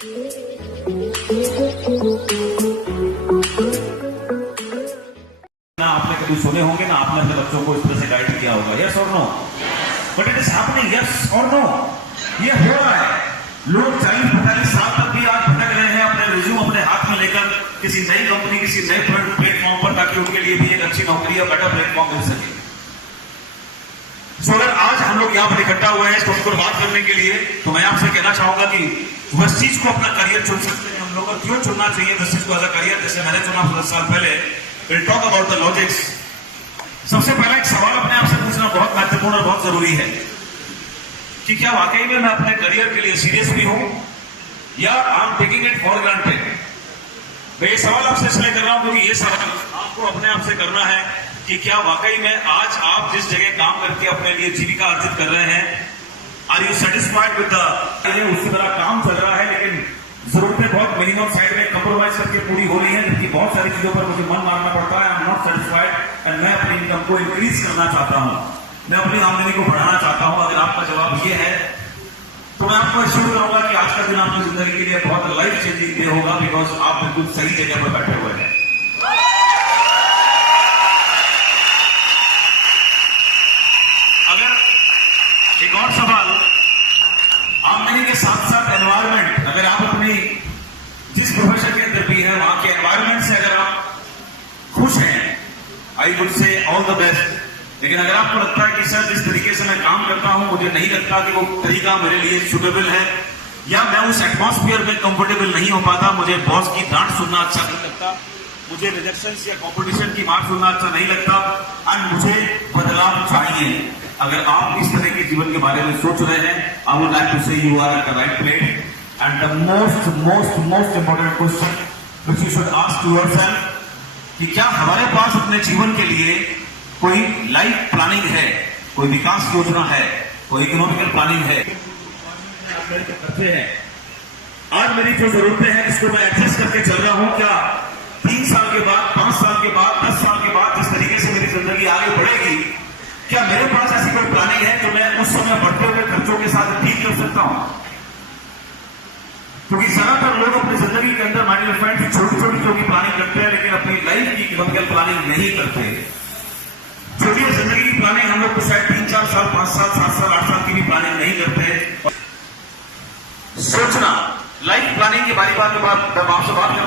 ना आपने कभी सुने होंगे ना आपने अपने बच्चों को इस तरह से गाइड किया होगा, यस और no? But it is happening, yes और नो? ये हो रहा है। लोग 40-45 साल तक भी आज भटक रहे हैं अपने रिज्यूम अपने हाथ में लेकर किसी नई कंपनी किसी नए प्लेटफॉर्म पर, ताकि उनके लिए भी एक अच्छी नौकरी या बेटर प्लेटफॉर्म मिल सके। सो अगर आज हम लोग यहाँ पर इकट्ठा हुए हैं इस टॉपिक पर बात करने के लिए, तो मैं आपसे कहना चाहूंगा कि उस चीज को अपना करियर चुन सकते हैं हम लोग, और क्यों चुनना चाहिए उस चीज को एज अ करियर, जैसे मैंने चुना 10 साल पहले। Will talk about the logics. सबसे पहला एक सवाल अपने आप से पूछना बहुत महत्वपूर्ण और बहुत जरूरी है कि क्या वाकई में मैं अपने करियर के लिए सीरियस भी हूं या I am taking it for granted. मैं ये सवाल आपसे इसलिए कर रहा हूं क्योंकि ये सवाल आपको अपने आप से करना है कि क्या वाकई में आज आप जिस जगह काम करके अपने लिए जीविका अर्जित कर रहे हैं, are you satisfied with the, उसी तरह काम चल रहा है लेकिन जरूरतें बहुत मिनिमम साइड में कंप्रोमाइज करके पूरी हो रही है, जबकि बहुत सारी चीजों पर मुझे मन मारना पड़ता है। I am not satisfied and मैं अपनी इनकम को इंक्रीज करना चाहता हूं, मैं अपनी आमदनी को बढ़ाना चाहता हूं। अगर आपका जवाब ये है तो मैं आपको शुरू करूंगा कि आज का दिन आपकी जिंदगी के लिए बहुत लाइफ चेंजिंग डे होगा, बिकॉज आप बिल्कुल सही जगह पर बैठे हुए हैं। अगर एक और सवाल, आमदनी के साथ साथ एनवायरमेंट, अगर आप अपनी जिस प्रोफेशन के अंदर भी है वहां के एनवायरमेंट से अगर आप खुश हैं, I would say all the best. लेकिन अगर आपको लगता है कि सर जिस तरीके से मैं काम करता हूं मुझे नहीं लगता कि वो तरीका मेरे लिए सुटेबल है, या मैं उस एटमॉस्फेयर में कंफर्टेबल नहीं हो पाता, मुझे बॉस की डांट सुनना अच्छा नहीं लगता, मुझे रिजेक्शन या कॉम्पिटिशन की मार सुनना अच्छा नहीं लगता, एंड मुझे बदलाव चाहिए। अगर आप इस तरह के जीवन के बारे में सोच रहे हैं, I would like to say you are at the right place. And the most important question which you should ask yourself कि क्या हमारे पास अपने जीवन के लिए कोई लाइफ प्लानिंग है, कोई विकास योजना है, कोई इकोनॉमिकल प्लानिंग है। आज मेरी जो जरूरतें हैं इसको मैं एडजस्ट करके चल रहा हूं, क्या 3 साल के बाद, 5 साल के बाद, 10 साल के बाद जिस तरीके से मेरी जिंदगी आगे बढ़ेगी, क्या मेरे पास ऐसी कोई प्लानिंग है जो मैं उस समय बढ़ते हुए खर्चों के साथ ठीक कर सकता हूं? क्योंकि ज्यादातर लोग अपनी जिंदगी के अंदर माय डियर फ्रेंड्स छोटी छोटी जो की प्लानिंग करते हैं, लेकिन अपनी लाइफ की इकोनॉमिकल प्लानिंग नहीं करते। छोटी जिंदगी की प्लानिंग हम लोग को शायद 3-4 साल, 5 साल, 7 साल, 8 साल की भी प्लानिंग नहीं करते। सोचना, लाइफ प्लानिंग के बारे में जब आपसे बात कर